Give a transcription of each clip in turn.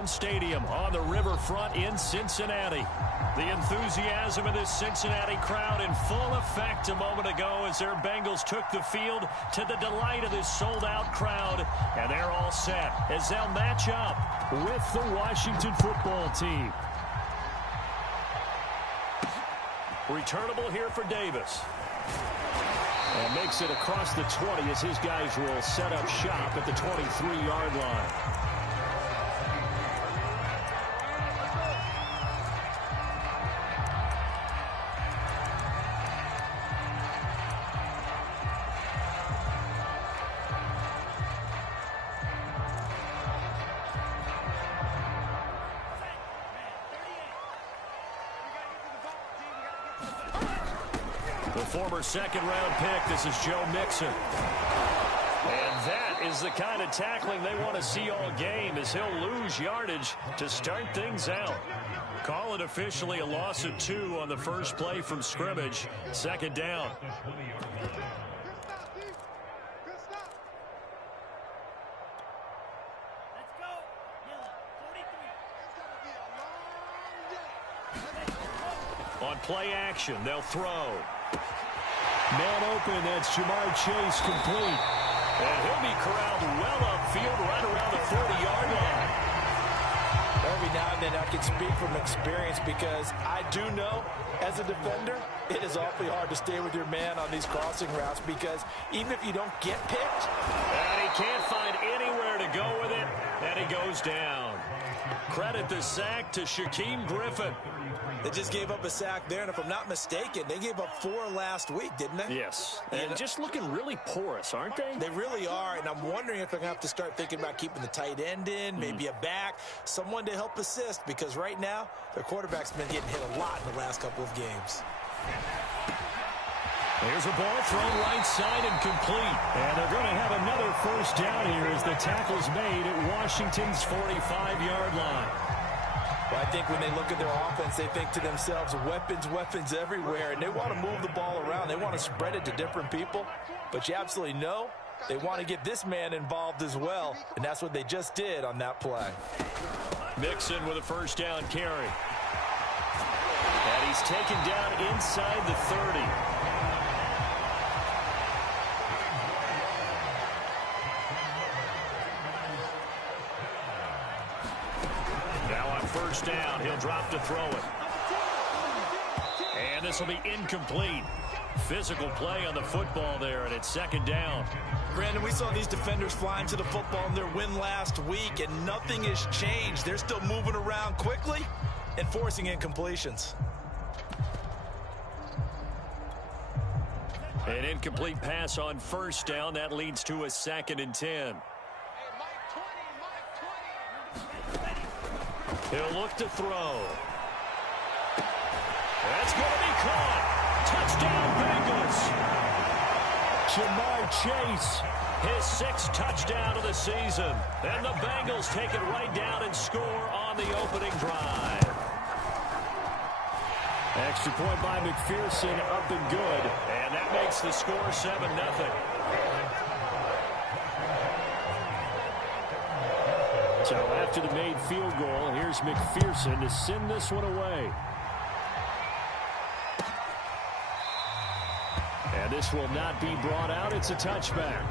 Brown Stadium on the riverfront in Cincinnati. The enthusiasm of this Cincinnati crowd in full effect a moment ago as their Bengals took the field to the delight of this sold-out crowd. And they're all set as they'll match up with the Washington football team. Returnable here for Davis. And makes it across the 20 as his guys will set up shop at the 23-yard line. The former second-round pick, this is Joe Mixon. And that is the kind of tackling they want to see all game as he'll lose yardage to start things out. Call it officially a loss of 2 on the first play from scrimmage. Second down. On play action, they'll throw. Man open, that's Jamar Chase complete. And he'll be corralled well upfield right around the 40-yard line. Every now and then I can speak from experience because I do know as a defender, it is awfully hard to stay with your man on these crossing routes because even if you don't get picked. And he can't find anywhere to go with it, and he goes down. Credit the sack to Shaquem Griffin. They just gave up a sack there, and if I'm not mistaken, they gave up 4 last week, didn't they? Yes, and just looking really porous, aren't they? They really are, and I'm wondering if they're going to have to start thinking about keeping the tight end in, maybe a back, someone to help assist, because right now, their quarterback's been getting hit a lot in the last couple of games. Here's a ball thrown right side and complete. And they're going to have another first down here as the tackle's made at Washington's 45-yard line. Well, I think when they look at their offense, they think to themselves, weapons, weapons everywhere, and they want to move the ball around. They want to spread it to different people, but you absolutely know they want to get this man involved as well, and that's what they just did on that play. Mixon with a first down carry. And he's taken down inside the 30. First down, he'll drop to throw it. And this will be incomplete. Physical play on the football there, and it's second down. Brandon, we saw these defenders flying to the football in their win last week, and nothing has changed. They're still moving around quickly and forcing incompletions. An incomplete pass on first down. That leads to a 2nd and 10. He'll look to throw. That's going to be caught. Touchdown, Bengals. Jamar Chase, his 6th touchdown of the season. And the Bengals take it right down and score on the opening drive. Extra point by McPherson, up and good. And that makes the score 7-0. So after the made field goal, here's McPherson to send this one away. And this will not be brought out. It's a touchback.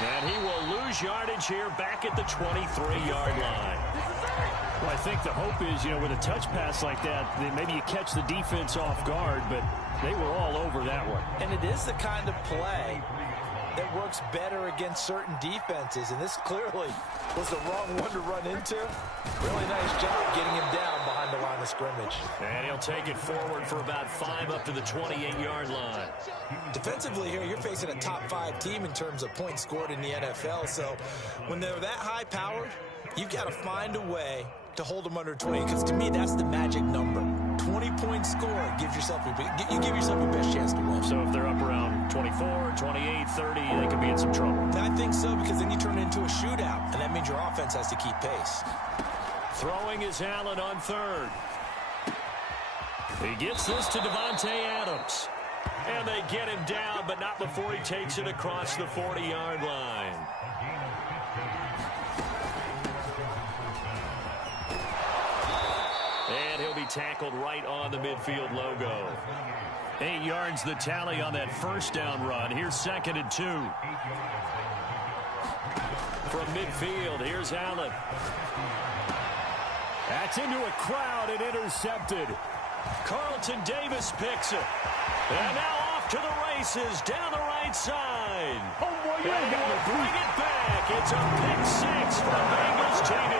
And he will lose yardage here back at the 23-yard line. Well, I think the hope is, with a touch pass like that, then maybe you catch the defense off guard, but they were all over that one. And it is the kind of play that works better against certain defenses, and this clearly was the wrong one to run into. Really nice job getting him down behind the line of scrimmage. And he'll take it forward for about 5 up to the 28-yard line. Defensively here, you're facing a top-5 team in terms of points scored in the NFL, so when they're that high-powered, you've got to find a way to hold them under 20, because to me, that's the magic number. 20-point score gives yourself you give yourself your best chance to win. So if they're up around 24, 28, 30, they could be in some trouble. I think so, because then you turn it into a shootout, and that means your offense has to keep pace. Throwing is Allen on third. He gets this to Davante Adams. And they get him down, but not before he takes it across the 40-yard line. And he'll be tackled right on the midfield logo. 8 yards the tally on that first down run. Here's 2nd and 2. From midfield, here's Allen. That's into a crowd and intercepted. Carlton Davis picks it. And now off to the races down the right side. Oh, boy, and we'll bring it back. It's a pick 6 for Bengals TV.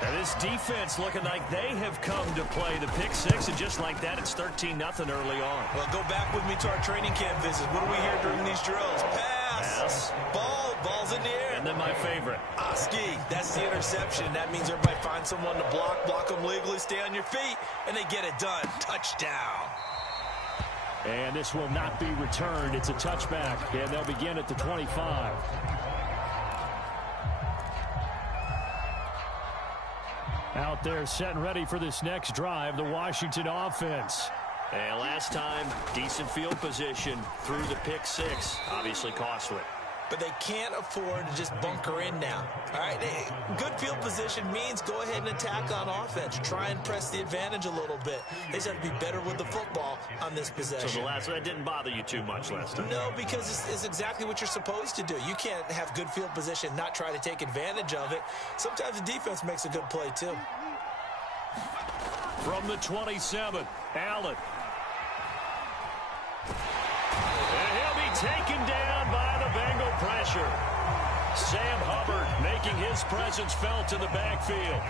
And this defense looking like they have come to play the pick 6, and just like that, it's 13-0 early on. Well, go back with me to our training camp visits. What do we hear during these drills? Pass. Ball's in the air. And then my favorite. Oski, that's the interception. That means everybody finds someone to block them legally, stay on your feet, and they get it done. Touchdown. And this will not be returned. It's a touchback, and they'll begin at the 25. Out there set and ready for this next drive, the Washington offense. And last time, decent field position through the pick 6. Obviously costly. But they can't afford to just bunker in now. All right, good field position means go ahead and attack on offense. Try and press the advantage a little bit. They just have to be better with the football on this possession. So that didn't bother you too much last time? No, because it's exactly what you're supposed to do. You can't have good field position, not try to take advantage of it. Sometimes the defense makes a good play, too. From the 27, Allen. And he'll be taken down by the Bengal pressure. Sam Hubbard making his presence felt in the backfield.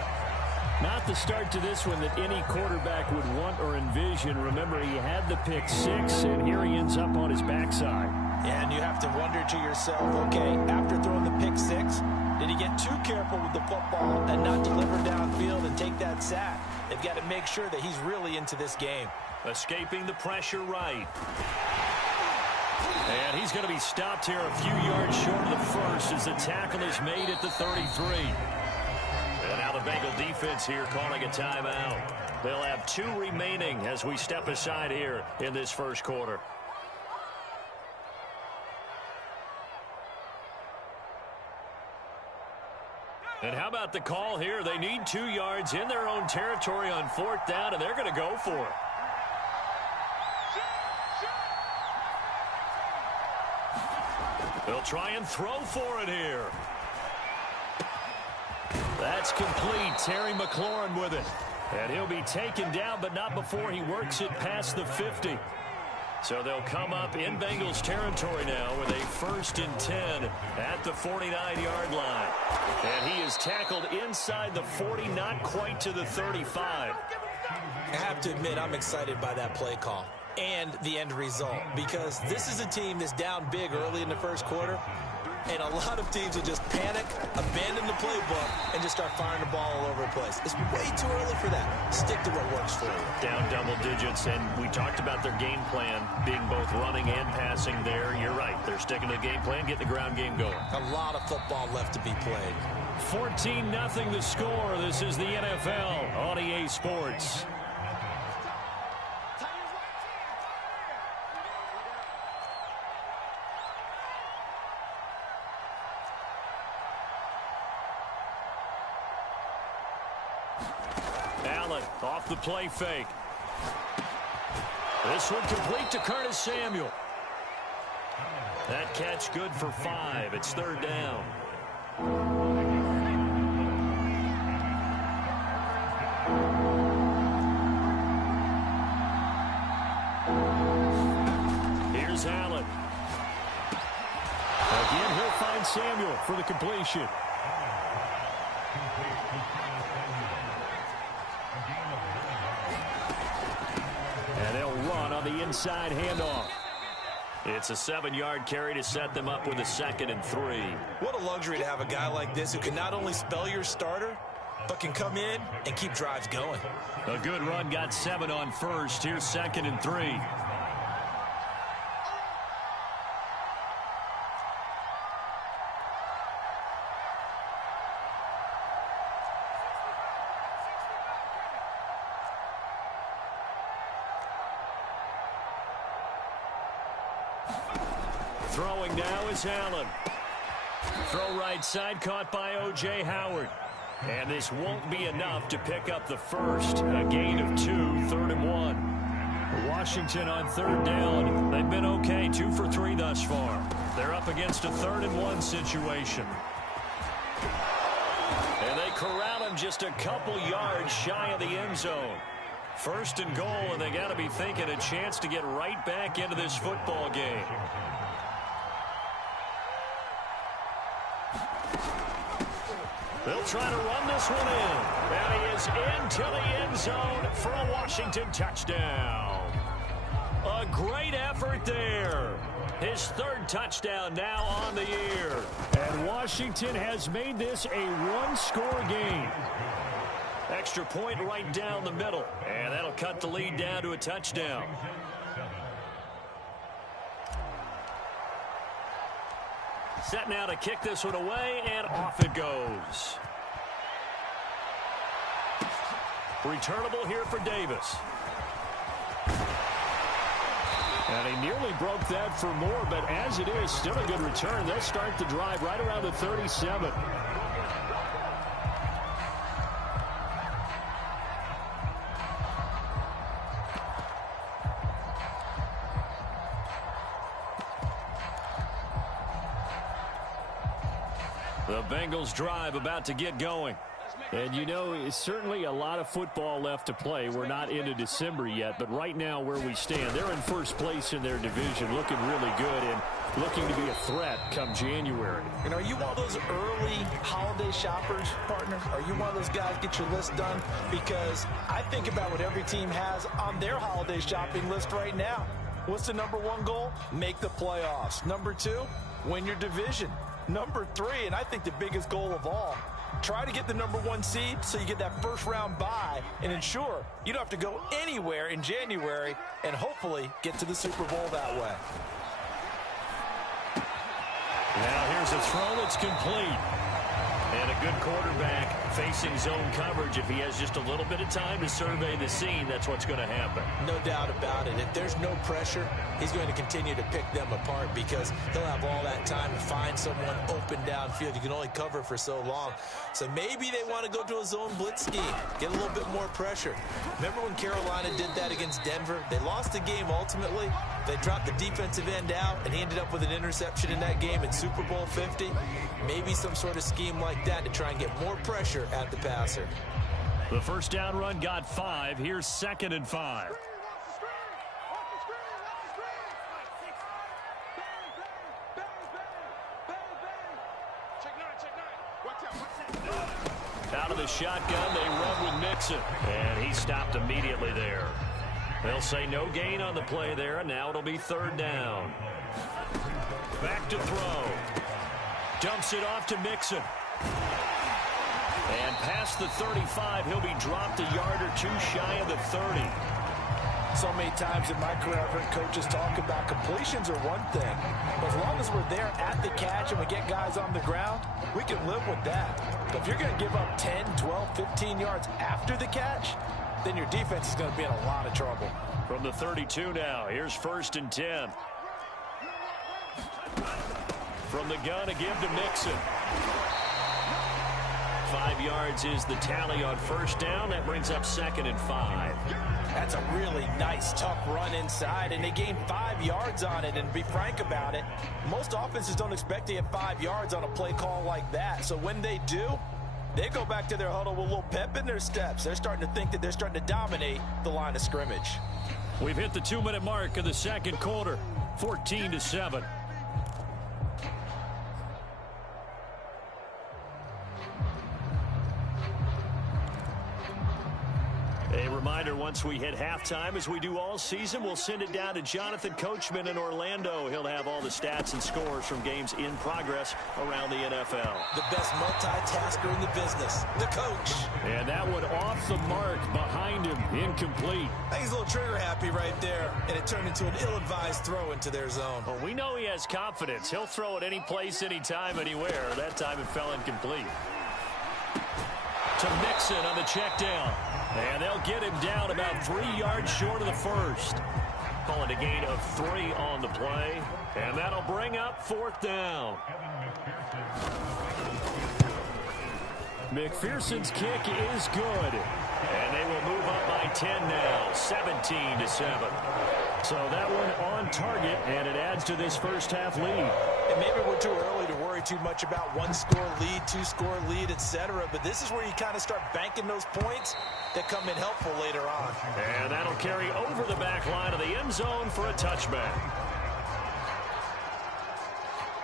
Not the start to this one that any quarterback would want or envision. Remember, he had the pick 6, and here he ends up on his backside. Yeah, and you have to wonder to yourself, okay, after throwing the pick 6, did he get too careful with the football and not deliver downfield and take that sack? They've got to make sure that he's really into this game. Escaping the pressure right. And he's going to be stopped here a few yards short of the first as the tackle is made at the 33. And now the Bengal defense here calling a timeout. They'll have 2 remaining as we step aside here in this first quarter. And how about the call here? They need 2 yards in their own territory on 4th down, and they're going to go for it. They'll try and throw for it here. That's complete. Terry McLaurin with it. And he'll be taken down, but not before he works it past the 50. So they'll come up in Bengals territory now with a 1st and 10 at the 49-yard line. And he is tackled inside the 40, not quite to the 35. I have to admit, I'm excited by that play call and the end result, because this is a team that's down big early in the first quarter, and a lot of teams will just panic, abandon the playbook, and just start firing the ball all over the place. It's way too early for that. Stick to what works for you. Down double digits, and we talked about their game plan being both running and passing there. You're right. They're sticking to the game plan, getting the ground game going. A lot of football left to be played. 14-0 the score. This is the NFL on EA Sports. Allen off the play fake. This one complete to Curtis Samuel. That catch good for 5. It's 3rd down. Here's Allen. Again, he'll find Samuel for the completion. And they'll run on the inside handoff. It's a 7-yard carry to set them up with a 2nd and 3. What a luxury to have a guy like this who can not only spell your starter, but can come in and keep drives going. A good run got 7 on first. Here's 2nd and 3. Throwing now is Allen. Throw right side, caught by O.J. Howard. And this won't be enough to pick up the first. A gain of 2, 3rd and 1. Washington on 3rd down. They've been okay, 2 for 3 thus far. They're up against a 3rd and 1 situation. And they corral him just a couple yards shy of the end zone. 1st and goal, and they got to be thinking a chance to get right back into this football game. They'll try to run this one in. And he is into the end zone for a Washington touchdown. A great effort there. His 3rd touchdown now on the year. And Washington has made this a 1-score game. Extra point right down the middle. And that'll cut the lead down to a touchdown. Set now to kick this one away, and off it goes. Returnable here for Davis. And he nearly broke that for more, but as it is, still a good return. They'll start the drive right around the 37. The Bengals drive about to get going. And you know, it's certainly a lot of football left to play. We're not into December yet, but right now where we stand, they're in first place in their division, looking really good and looking to be a threat come January. And are you one of those early holiday shoppers, partner? Are you one of those guys get your list done? Because I think about what every team has on their holiday shopping list right now. What's the #1 goal? Make the playoffs. #2, win your division. #3, and I think the biggest goal of all, try to get the #1 seed so you get that first-round bye and ensure you don't have to go anywhere in January and hopefully get to the Super Bowl that way. Now here's a throw that's complete. And a good quarterback facing zone coverage. If he has just a little bit of time to survey the scene, that's what's going to happen. No doubt about it. If there's no pressure, he's going to continue to pick them apart because he'll have all that time to find someone open downfield. You can only cover for so long. So maybe they want to go to a zone blitz scheme, get a little bit more pressure. Remember when Carolina did that against Denver? They lost the game ultimately. They dropped the defensive end out, and he ended up with an interception in that game in Super Bowl 50. Maybe some sort of scheme like that to try and get more pressure at the passer. The first down run got 5. Here's 2nd and 5. Out of the shotgun, they run with Mixon. And he stopped immediately there. They'll say no gain on the play there, and now it'll be 3rd down. Back to throw. Dumps it off to Mixon. And past the 35, he'll be dropped a yard or 2 shy of the 30. So many times in my career, I've heard coaches talk about completions are one thing. But as long as we're there at the catch and we get guys on the ground, we can live with that. But if you're going to give up 10, 12, 15 yards after the catch, then your defense is going to be in a lot of trouble. From the 32 now, here's 1st and 10. From the gun, a give to Mixon. 5 yards is the tally on 1st down. That brings up 2nd and 5. That's a really nice, tough run inside, and they gained 5 yards on it. And to be frank about it, most offenses don't expect to get 5 yards on a play call like that. So when they do, they go back to their huddle with a little pep in their steps. They're starting to think that they're starting to dominate the line of scrimmage. We've hit the 2-minute mark of the 2nd quarter, 14-7. A reminder, once we hit halftime, as we do all season, we'll send it down to Jonathan Coachman in Orlando. He'll have all the stats and scores from games in progress around the NFL. The best multitasker in the business, the coach. And that one off the mark behind him, incomplete. I think he's a little trigger happy right there, and it turned into an ill-advised throw into their zone. Well, we know he has confidence. He'll throw it any place, anytime, anywhere. That time it fell incomplete. To Mixon on the check down. And they'll get him down about 3 yards short of the first. Calling a gain of 3 on the play. And that'll bring up 4th down. McPherson's kick is good. And they will move up by 10 now, 17-7. So that one on target, and it adds to this first half lead. And maybe we're too early to worry too much about 1-score lead, 2-score lead, etc. But this is where you kind of start banking those points that come in helpful later on. And that'll carry over the back line of the end zone for a touchback.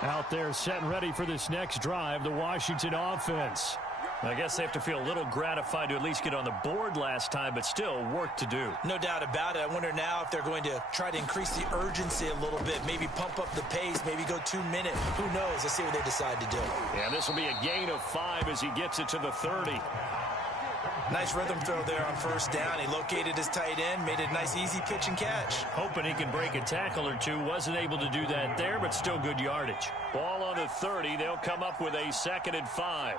Out there set and ready for this next drive, the Washington offense. I guess they have to feel a little gratified to at least get on the board last time, but still work to do. No doubt about it. I wonder now if they're going to try to increase the urgency a little bit, maybe pump up the pace, maybe go 2 minutes. Who knows? Let's see what they decide to do. Yeah, this will be a gain of 5 as he gets it to the 30. Nice rhythm throw there on first down. He located his tight end, made it a nice easy pitch and catch. Hoping he can break a tackle or two. Wasn't able to do that there, but still good yardage. Ball on the 30. They'll come up with a 2nd and 5.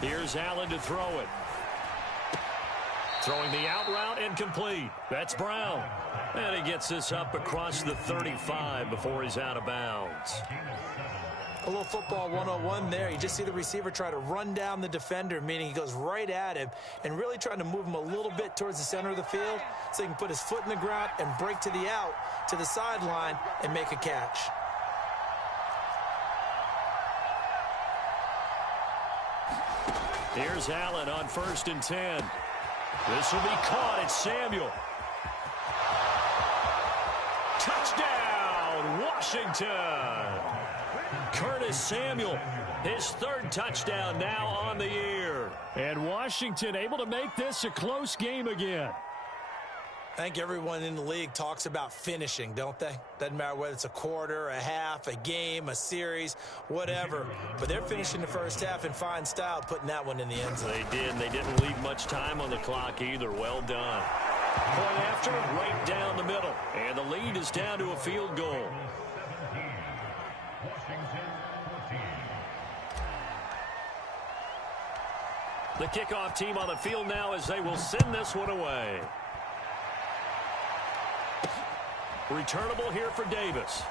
Here's Allen to throw it. Throwing the out route, incomplete. That's Brown. And he gets this up across the 35 before he's out of bounds. A little football 101 there. You just see the receiver try to run down the defender, meaning he goes right at him and really trying to move him a little bit towards the center of the field so he can put his foot in the ground and break to the out, to the sideline, and make a catch. Here's Allen on 1st and 10. This will be caught. It's Samuel. Touchdown, Washington. Curtis Samuel, his 3rd touchdown now on the year. And Washington able to make this a close game again. I think everyone in the league talks about finishing, don't they? Doesn't matter whether it's a quarter, a half, a game, a series, whatever. But they're finishing the first half in fine style, putting that one in the end zone. They did, and they didn't leave much time on the clock either. Well done. Point after, right down the middle. And the lead is down to a field goal. The kickoff team on the field now as they will send this one away. Returnable here for Davis.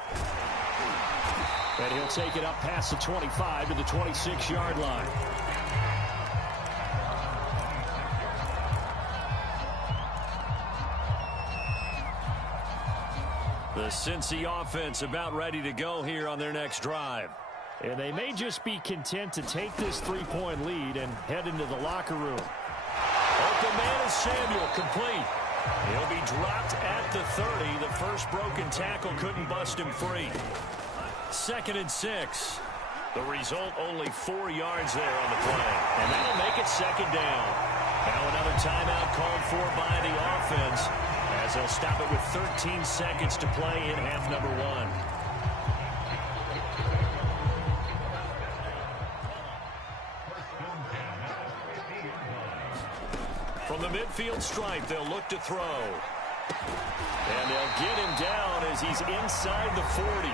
And he'll take it up past the 25 to the 26-yard line. The Cincy offense about ready to go here on their next drive. And they may just be content to take this 3-point lead and head into the locker room. Open man is Samuel, complete. He'll be dropped at the 30. The first broken tackle couldn't bust him free. 2nd and 6. The result, only 4 yards there on the play. And that'll make it 2nd down. Now another timeout called for by the offense as they'll stop it with 13 seconds to play in half number 1. From the midfield stripe, they'll look to throw. And they'll get him down as he's inside the 40.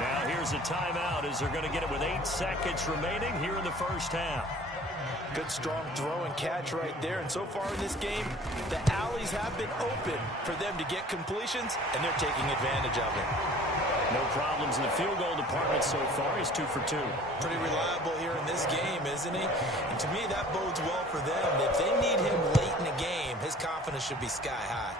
Now here's a timeout as they're going to get it with 8 seconds remaining here in the first half. Good strong throw and catch right there. And so far in this game, the alleys have been open for them to get completions, and they're taking advantage of it. No problems in the field goal department so far. He's 2 for 2. Pretty reliable here in this game, isn't he? And to me, that bodes well for them. If they need him late in the game, his confidence should be sky high.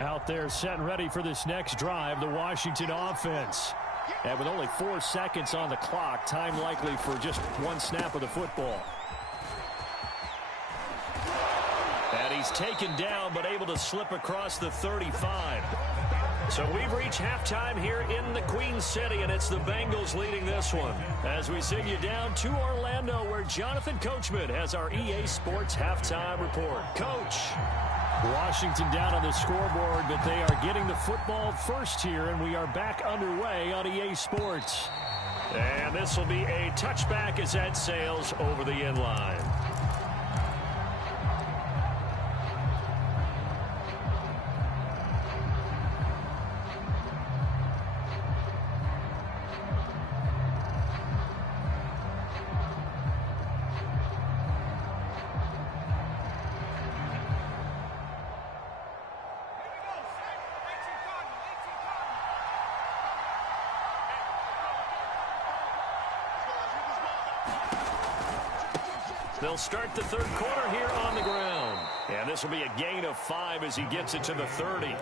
Out there set and ready for this next drive, the Washington offense. And with only 4 seconds on the clock, time likely for just one snap of the football. And he's taken down but able to slip across the 35. So we've reached halftime here in the Queen City, and it's the Bengals leading this one. As we send you down to Orlando, where Jonathan Coachman has our EA Sports halftime report. Coach. Washington down on the scoreboard, but they are getting the football first here, and we are back underway on EA Sports. And this will be a touchback as that sails over the end line. They'll start the third quarter here on the ground. And this will be a gain of 5 as he gets it to the 30.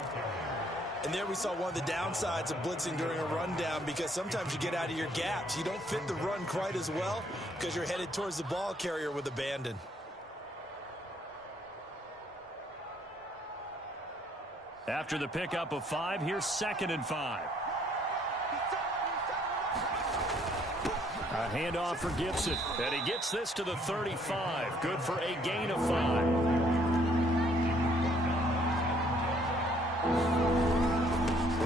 And there we saw one of the downsides of blitzing during a rundown, because sometimes you get out of your gaps. You don't fit the run quite as well because you're headed towards the ball carrier with abandon. After the pickup of 5, here's 2nd and 5. A handoff for Gibson, and he gets this to the 35. Good for a gain of 5.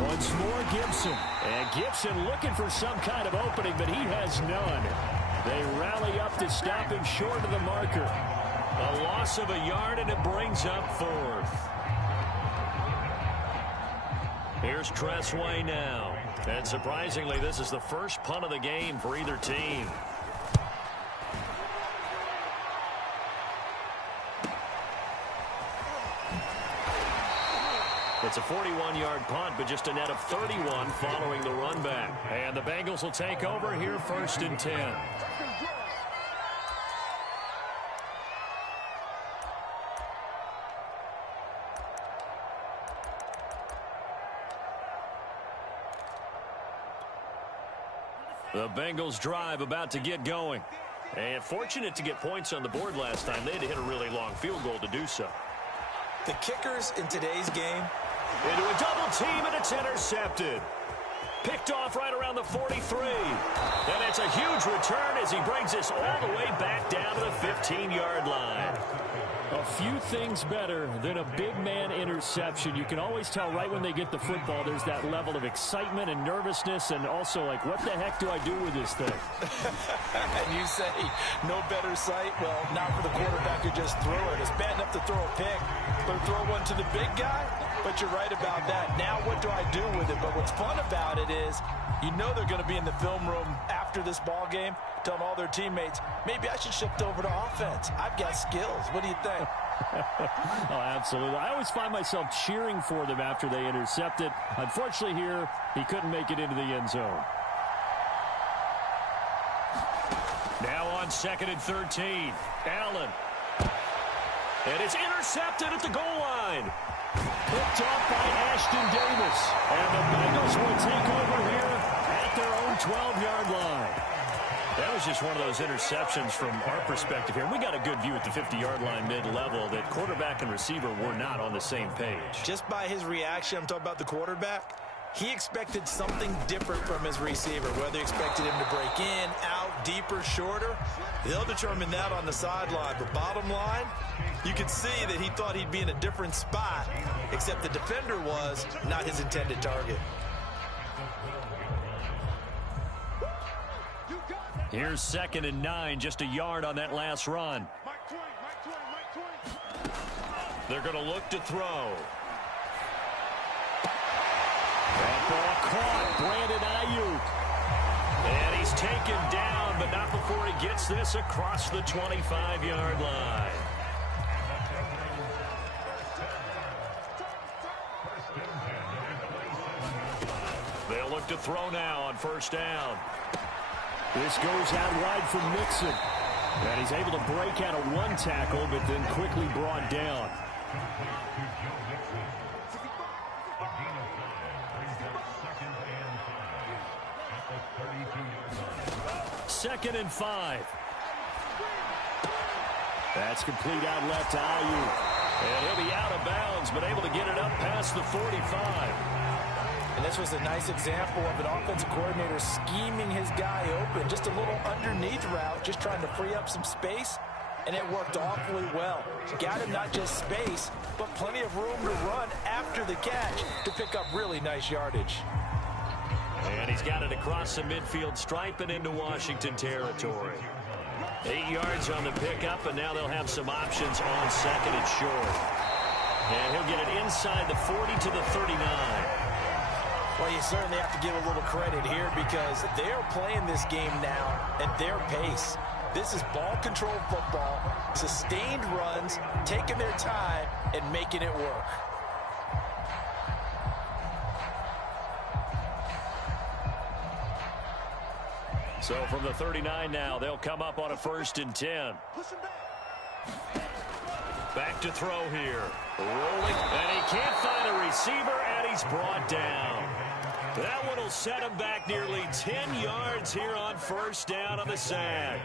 Once more, Gibson. And Gibson looking for some kind of opening, but he has none. They rally up to stop him short of the marker. A loss of a yard, and it brings up 4th. Here's Tressway now. And surprisingly, this is the first punt of the game for either team. It's a 41-yard punt, but just a net of 31 following the run back. And the Bengals will take over here 1st and 10. The Bengals drive about to get going. And fortunate to get points on the board last time. They had to hit a really long field goal to do so. The kickers in today's game. Into a double team, and it's intercepted. Picked off right around the 43. And it's a huge return as he brings this all the way back down to the 15-yard line. A few things better than a big man interception. You can always tell right when they get the football, there's that level of excitement and nervousness, and also like, what the heck do I do with this thing? And you say, no better sight? Well, not for the quarterback who just threw it. It's bad enough to throw a pick, but throw one to the big guy? But you're right about that. Now what do I do with it? But what's fun about it is, you know they're going to be in the film room after this ball game, telling all their teammates, maybe I should shift over to offense. I've got skills. What do you think? Oh, absolutely. I always find myself cheering for them after they intercept it. Unfortunately here, he couldn't make it into the end zone. Now on 2nd and 13. Allen. And it's intercepted at the goal line. Picked off by Ashton Davis. And the Bengals will take over here at their own 12-yard line. That was just one of those interceptions from our perspective here. We got a good view at the 50-yard line mid-level that quarterback and receiver were not on the same page. Just by his reaction, I'm talking about the quarterback, he expected something different from his receiver, whether he expected him to break in, out, deeper, shorter. They'll determine that on the sideline. But bottom line, you could see that he thought he'd be in a different spot, except the defender was not his intended target. Here's 2nd and 9, just a yard on that last run. They're going to look to throw. That ball caught. Brandon Ayuk. And he's taken down, but not before he gets this across the 25-yard line. They'll look to throw now on 1st down. This goes out wide for Mixon. And he's able to break out of one tackle, but then quickly brought down. Second and 5. That's complete out left to Ayuk. And he'll be out of bounds, but able to get it up past the 45. And this was a nice example of an offensive coordinator scheming his guy open. Just a little underneath route, just trying to free up some space. And it worked awfully well. Got him not just space, but plenty of room to run after the catch to pick up really nice yardage. And he's got it across the midfield stripe and into Washington territory. 8 yards on the pickup, and now they'll have some options on second and short. And he'll get it inside the 40 to the 39. Well, you certainly have to give a little credit here because they're playing this game now at their pace. This is ball control football, sustained runs, taking their time and making it work. So from the 39 now, they'll come up on a 1st and 10. Back to throw here. Rolling, and he can't find a receiver, and he's brought down. That one will set him back nearly 10 yards here on 1st down on the sack.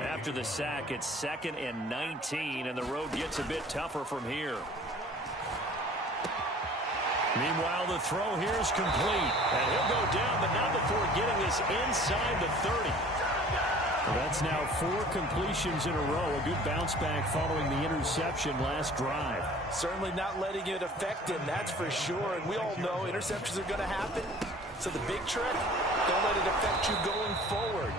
After the sack, it's 2nd and 19, and the road gets a bit tougher from here. Meanwhile, the throw here is complete. And he'll go down, but not before getting this inside the 30. Well, that's now 4 completions in a row. A good bounce back following the interception last drive. Certainly not letting it affect him, that's for sure. And we all know interceptions are going to happen. So the big trick, don't let it affect you going forward.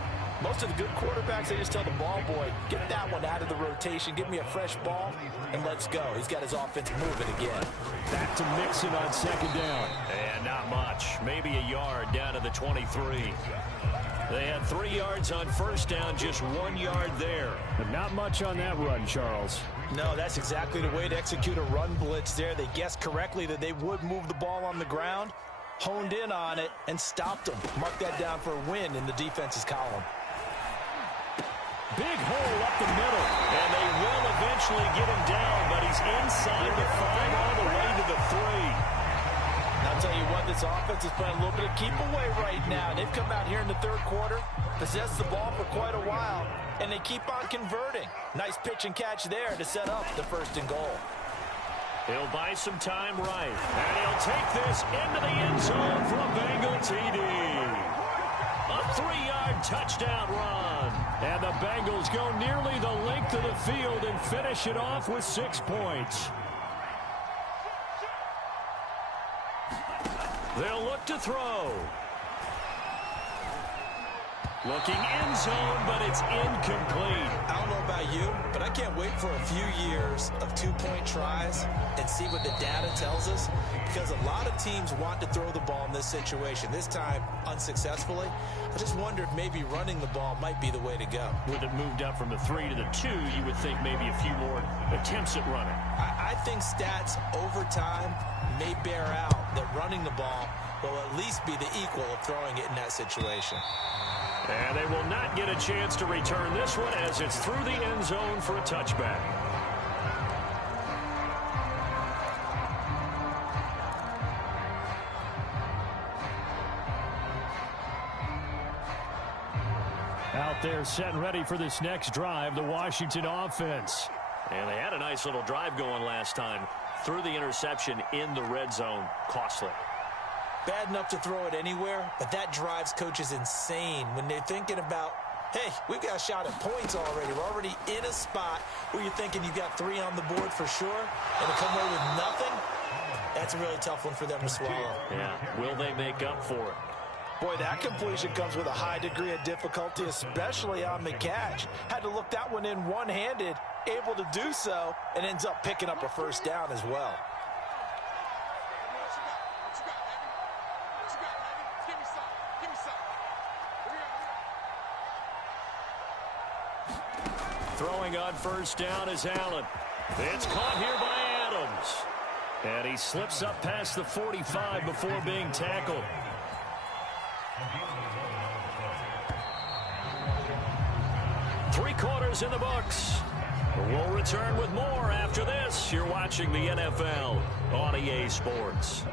Most of the good quarterbacks, they just tell the ball boy, get that one out of the rotation, give me a fresh ball, and let's go. He's got his offense moving again. Back to Mixon on 2nd down. And not much. Maybe a yard down to the 23. They had 3 yards on 1st down, just 1 yard there. But not much on that run, Charles. No, that's exactly the way to execute a run blitz there. They guessed correctly that they would move the ball on the ground, honed in on it, and stopped them. Mark that down for a win in the defense's column. Big hole up the middle, and they will eventually get him down, but he's inside the 5 all the way to the 3. And I'll tell you what, this offense is playing a little bit of keep away right now. They've come out here in the 3rd quarter, possessed the ball for quite a while, and they keep on converting. Nice pitch and catch there to set up the 1st and goal. He'll buy some time right, and he'll take this into the end zone for a Bengal TD. A 3-yard touchdown run. And the Bengals go nearly the length of the field and finish it off with 6 points. They'll look to throw. Looking end zone, but it's incomplete. I don't know about you, but I can't wait for a few years of 2-point tries and see what the data tells us, because a lot of teams want to throw the ball in this situation. This time, unsuccessfully. I just wonder if maybe running the ball might be the way to go. With it moved up from the 3 to the 2, you would think maybe a few more attempts at running. I think stats over time may bear out that running the ball will at least be the equal of throwing it in that situation. And they will not get a chance to return this one as it's through the end zone for a touchback. Out there set and ready for this next drive, the Washington offense. And they had a nice little drive going last time. Through the interception in the red zone, costly. Bad enough to throw it anywhere, but that drives coaches insane when they're thinking about, hey, we've got a shot at points already. We're already in a spot where you're thinking you've got 3 on the board for sure, and to come away with nothing, that's a really tough one for them to swallow. Yeah, will they make up for it? Boy, that completion comes with a high degree of difficulty, especially on the catch. Had to look that one in one-handed, able to do so, and ends up picking up a 1st down as well. Throwing on 1st down is Allen. It's caught here by Adams. And he slips up past the 45 before being tackled. Three quarters in the books. We'll return with more after after this, you're watching the NFL on EA Sports.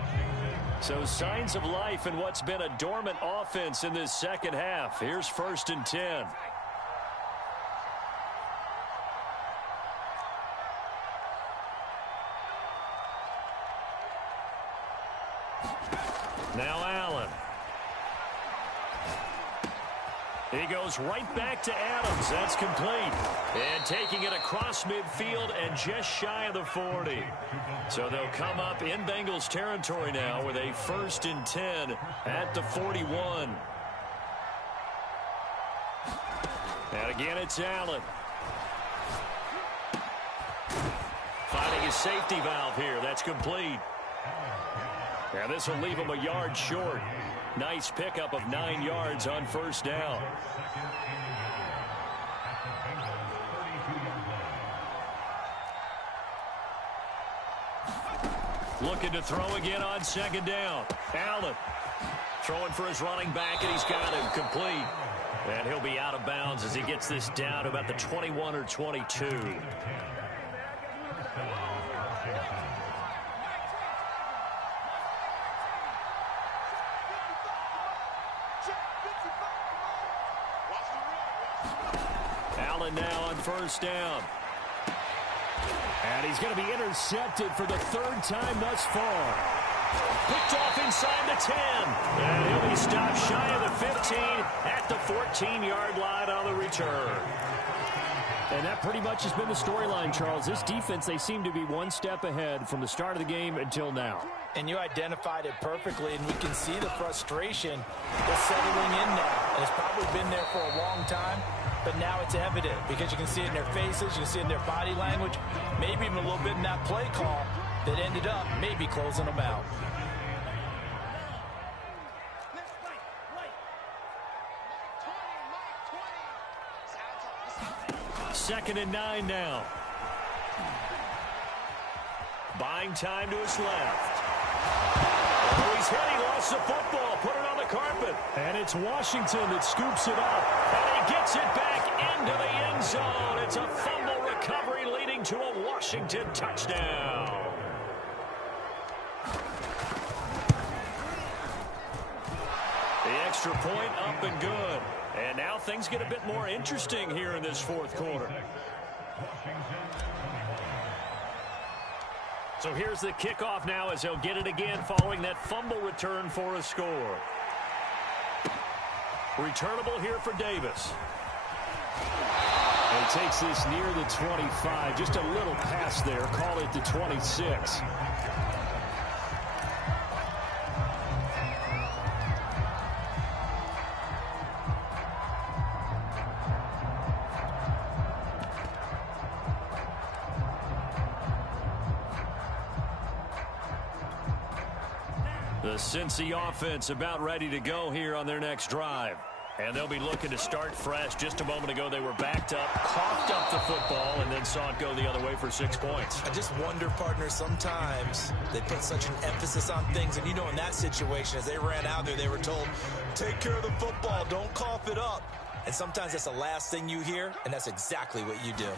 So signs of life in what's been a dormant offense in this second half. Here's 1st and 10. Now Allen. He goes right back to Adams. That's complete. And taking it across midfield and just shy of the 40. So they'll come up in Bengals territory now with a 1st and 10 at the 41. And again, it's Allen. Finding his safety valve here. That's complete. And this will leave him a yard short. Nice pickup of 9 yards on 1st down. Looking to throw again on 2nd down. Allen throwing for his running back, and he's got him complete. And he'll be out of bounds as he gets this down to about the 21 or 22. Allen now on 1st down. And he's going to be intercepted for the 3rd time thus far. Picked off inside the 10. And he'll be stopped shy of the 15 at the 14-yard line on the return. And that pretty much has been the storyline, Charles. This defense, they seem to be one step ahead from the start of the game until now. And you identified it perfectly, and we can see the frustration that's settling in now. And it's probably been there for a long time, but now it's evident because you can see it in their faces, you can see it in their body language, maybe even a little bit in that play call that ended up maybe closing them out. Second and 9 now. Buying time to his left. Oh, he's hit. He lost the football. Put it on the carpet. And it's Washington that scoops it up. And he gets it back into the end zone. It's a fumble recovery leading to a Washington touchdown. The extra point up and good. And now things get a bit more interesting here in this 4th quarter. So here's the kickoff now as he'll get it again following that fumble return for a score. Returnable here for Davis. And he takes this near the 25. Just a little pass there. Call it the 26. The Cincy offense about ready to go here on their next drive. And they'll be looking to start fresh. Just a moment ago, they were backed up, coughed up the football, and then saw it go the other way for 6 points. I just wonder, partner, sometimes they put such an emphasis on things. And, you know, in that situation, as they ran out there, they were told, take care of the football, don't cough it up. And sometimes that's the last thing you hear, and that's exactly what you do.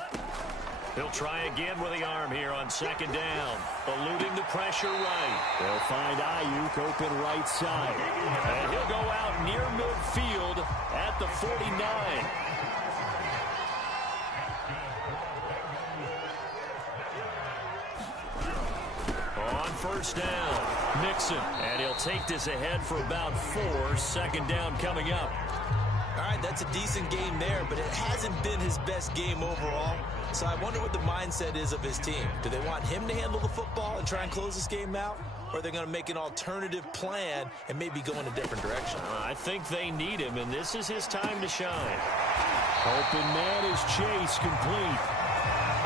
He'll try again with the arm here on 2nd down. Eluding the pressure right. They'll find Ayuk open right side. And he'll go out near midfield at the 49. On 1st down, Mixon. And he'll take this ahead for about 4. 2nd down coming up. All right, that's a decent game there, but it hasn't been his best game overall. So I wonder what the mindset is of his team. Do they want him to handle the football and try and close this game out? Or are they going to make an alternative plan and maybe go in a different direction? I think they need him, and this is his time to shine. Open man is Chase, complete.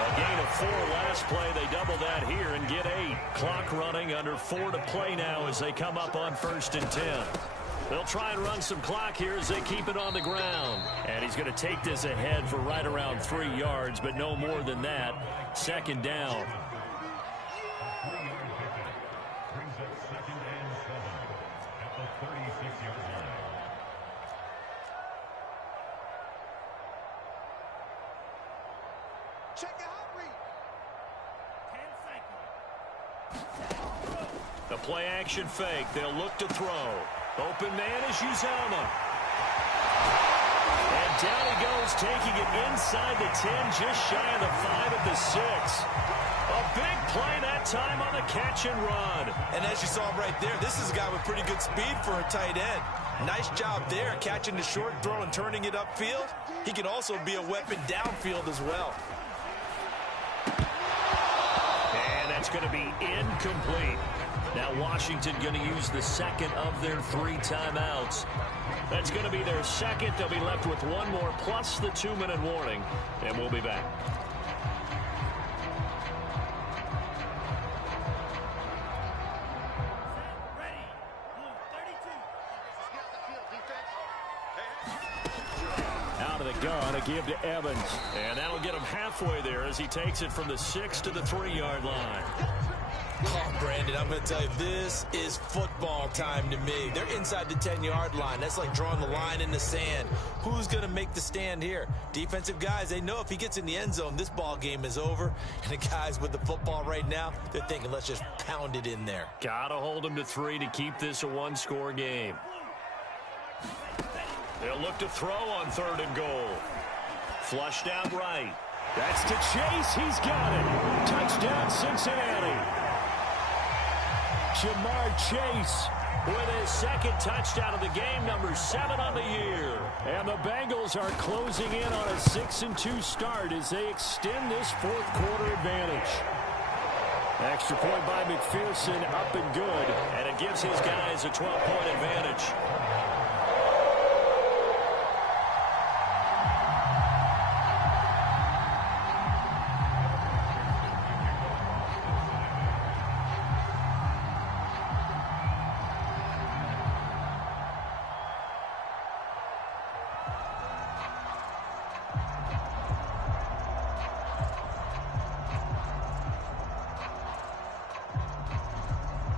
A gain of 4 last play. They double that here and get 8. Clock running, under 4 to play now as they come up on 1st and 10. They'll try and run some clock here as they keep it on the ground. And he's going to take this ahead for right around 3 yards, but no more than that. 2nd down. Check the hot read. The play action fake. They'll look to throw. Open man is Uzama. And down he goes, taking it inside the 10, just shy of the 5 at the 6. A big play that time on the catch and run. And as you saw right there, this is a guy with pretty good speed for a tight end. Nice job there, catching the short throw and turning it upfield. He can also be a weapon downfield as well. And that's going to be incomplete. Now Washington going to use the second of their 3 timeouts. That's going to be their second. They'll be left with one more plus the 2-minute warning. And we'll be back. Out of the gun, a give to Evans. And that'll get him halfway there as he takes it from the 6 to the 3-yard line. Oh, Brandon, I'm going to tell you, this is football time to me. They're inside the 10-yard line. That's like drawing the line in the sand. Who's going to make the stand here? Defensive guys, they know if he gets in the end zone, this ball game is over. And the guys with the football right now, they're thinking, let's just pound it in there. Got to hold him to 3 to keep this a 1-score game. They'll look to throw on 3rd and goal. Flushed out right. That's to Chase. He's got it. Touchdown, Cincinnati. Jamar Chase with his second touchdown of the game, number 7 on the year. And the Bengals are closing in on a 6-2 start as they extend this 4th quarter advantage. Extra point by McPherson, up and good. And it gives his guys a 12-point advantage.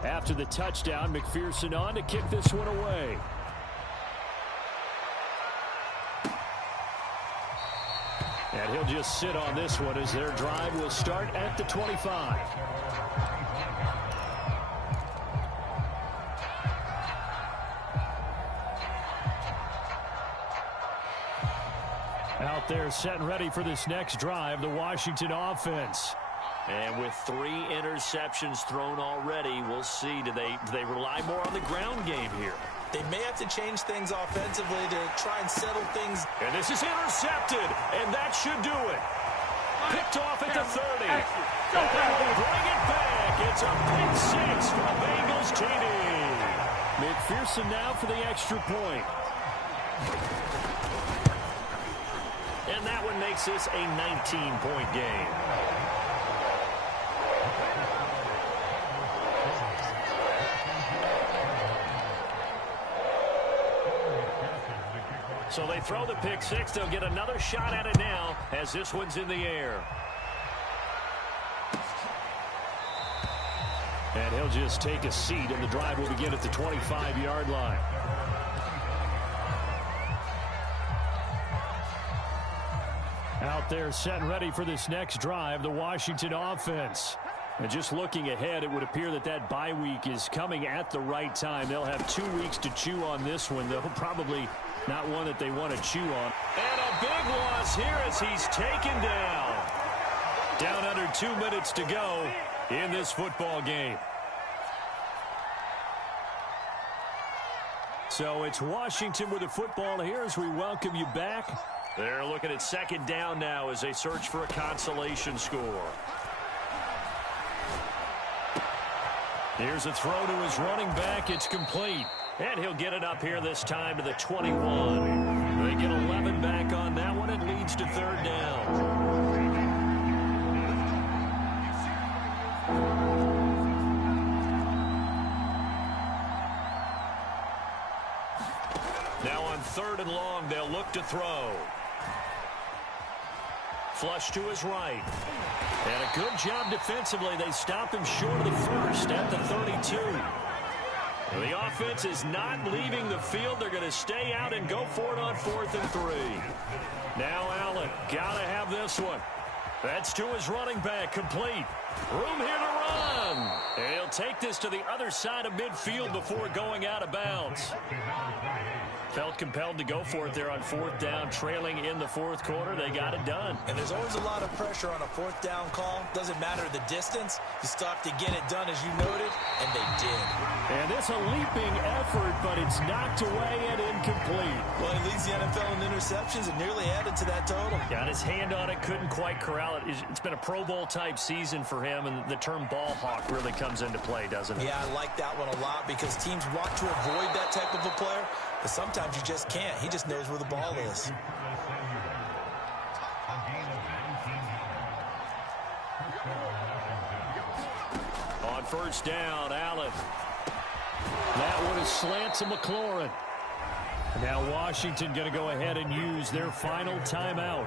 After the touchdown, McPherson on to kick this one away. And he'll just sit on this one as their drive will start at the 25. Out there set and ready for this next drive, the Washington offense. And with 3 interceptions thrown already, we'll see. Do they rely more on the ground game here? They may have to change things offensively to try and settle things. And this is intercepted, and that should do it. Picked off at the 30. And they will bring it back. It's a pick 6 for the Bengals TD. McPherson now for the extra point. And that one makes this a 19-point game. So they throw the pick 6. They'll get another shot at it now as this one's in the air. And he'll just take a seat, and the drive will begin at the 25-yard line. Out there set and ready for this next drive, the Washington offense. And just looking ahead, it would appear that bye week is coming at the right time. They'll have 2 weeks to chew on this one. They'll probably not one that they want to chew on. And a big loss here as he's taken down. Down under 2 minutes to go in this football game. So it's Washington with the football here as we welcome you back. They're looking at 2nd down now as they search for a consolation score. Here's a throw to his running back. It's complete. And he'll get it up here this time to the 21. They get 11 back on that one. It leads to 3rd down. Now on 3rd and long, they'll look to throw. Flush to his right. And a good job defensively. They stop him short of the 1st at the 32. The offense is not leaving the field. They're going to stay out and go for it on 4th and 3. Now Allen, got to have this one. That's to his running back, complete. Room here to run. And he'll take this to the other side of midfield before going out of bounds. Felt compelled to go for it there on fourth down, trailing in the fourth quarter. They got it done. And there's always a lot of pressure on a fourth down call. Doesn't matter the distance. You still have to get it done, as you noted, and they did. And this a leaping effort, but it's knocked away and incomplete. Well, he leads the NFL in interceptions and nearly added to that total. Got his hand on it, couldn't quite corral it. It's been a Pro Bowl-type season for him, and the term ball hawk really comes into play, doesn't it? Yeah, I like that one a lot because teams want to avoid that type of a player, but sometimes you just can't. He just knows where the ball is. On first down, Allen. That one is slant to McLaurin. Now Washington going to go ahead and use their final timeout,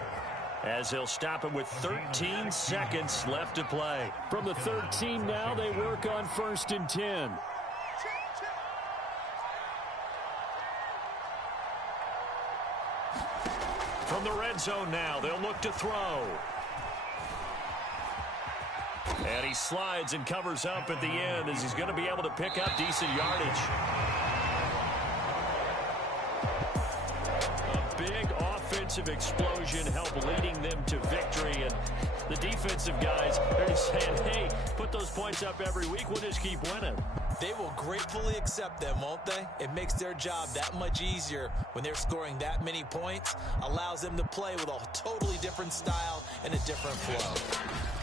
as he'll stop it with 13 seconds left to play. From the 13 now, they work on 1st and 10. From the red zone now, they'll look to throw. And he slides and covers up at the end as he's going to be able to pick up decent yardage. A big offensive explosion helped leading them to victory. And the defensive guys are just saying, hey, put those points up every week. We'll just keep winning. They will gratefully accept them, won't they? It makes their job that much easier when they're scoring that many points. Allows them to play with a totally different style and a different flow.